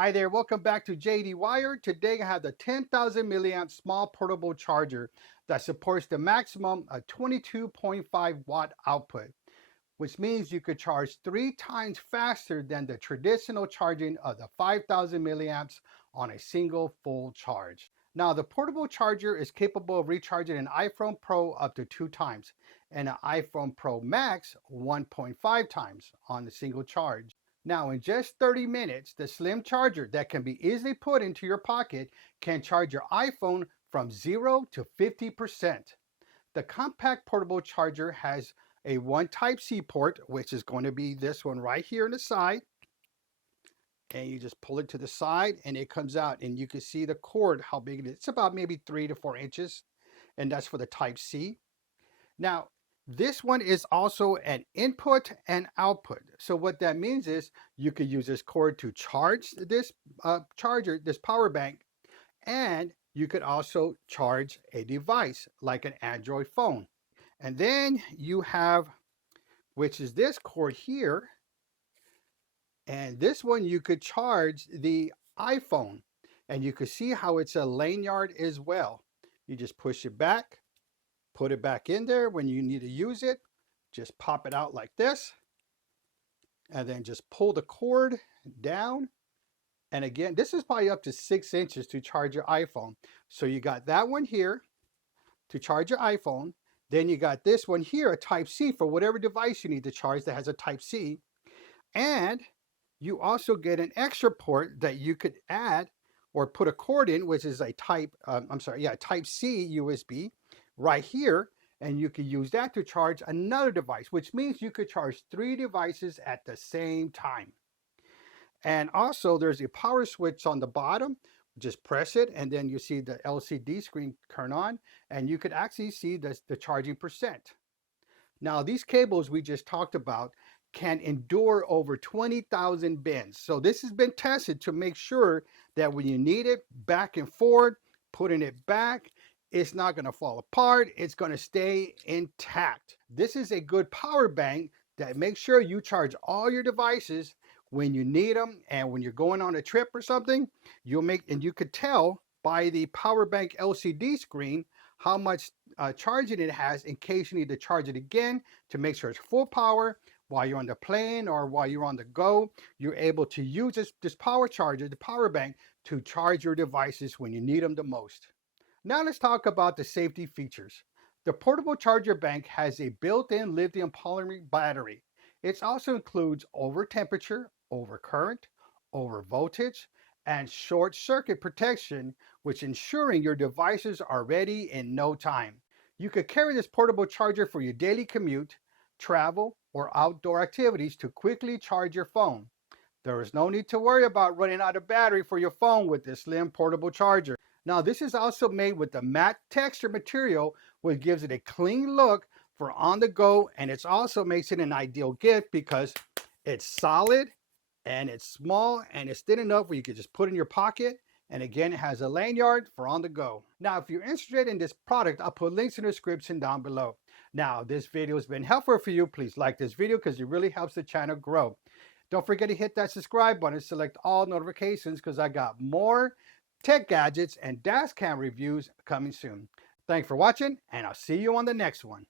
Hi there, welcome back to JD Wire. Today I have the 10,000 milliamp small portable charger that supports the maximum of 22.5 watt output, which means you could charge 3 times faster than the traditional charging of the 5,000 milliamps on a single full charge. Now, the portable charger is capable of recharging an iPhone Pro up to 2 times and an iPhone Pro Max 1.5 times on a single charge. Now, in just 30 minutes, the slim charger that can be easily put into your pocket can charge your iPhone from 0 to 50%. The compact portable charger has a one Type-C port, which is going to be this one right here on the side. And you just pull it to the side and it comes out, and you can see the cord, how big it is. It's about maybe 3 to 4 inches, and that's for the Type-C. Now, this one is also an input and output. So what that means is you could use this cord to charge this charger, this power bank, and you could also charge a device like an Android phone. And then you have, which is this cord here, and this one you could charge the iPhone, and you can see how it's a lanyard as well. You just push it back, put it back in there when you need to use it. Just pop it out like this, and then just pull the cord down. And again, this is probably up to 6 inches to charge your iPhone. So you got that one here to charge your iPhone. Then you got this one here, a Type-C for whatever device you need to charge that has a Type-C. And you also get an extra port that you could add or put a cord in, which is a Type-C USB right here. And you could use that to charge another device, which means you could charge 3 devices at the same time. And also there's a power switch on the bottom. Just press it and then you see the LCD screen turn on, and you could actually see the charging percent. Now, these cables we just talked about can endure over 20,000 bends. So this has been tested to make sure that when you need it back and forth, putting it back, it's not going to fall apart. It's going to stay intact. This is a good power bank that makes sure you charge all your devices when you need them, and when you're going on a trip or something, and you could tell by the power bank LCD screen how much charging it has in case you need to charge it again to make sure it's full power while you're on the plane or while you're on the go. You're able to use this power charger, the power bank, to charge your devices when you need them the most. Now let's talk about the safety features. The portable charger bank has a built-in lithium polymer battery. It also includes over temperature, over current, over voltage, and short circuit protection, which ensuring your devices are ready in no time. You could carry this portable charger for your daily commute, travel, or outdoor activities to quickly charge your phone. There is no need to worry about running out of battery for your phone with this slim portable charger. Now, this is also made with the matte texture material, which gives it a clean look for on the go, and it also makes it an ideal gift because it's solid and it's small and it's thin enough where you can just put in your pocket. And again, it has a lanyard for on the go. Now, if you're interested in this product, I'll put links in the description down below. Now, this video has been helpful for you. Please like this video because it really helps the channel grow. Don't forget to hit that subscribe button, select all notifications, because I got more tech gadgets and dash cam reviews coming soon. Thanks for watching, and I'll see you on the next one.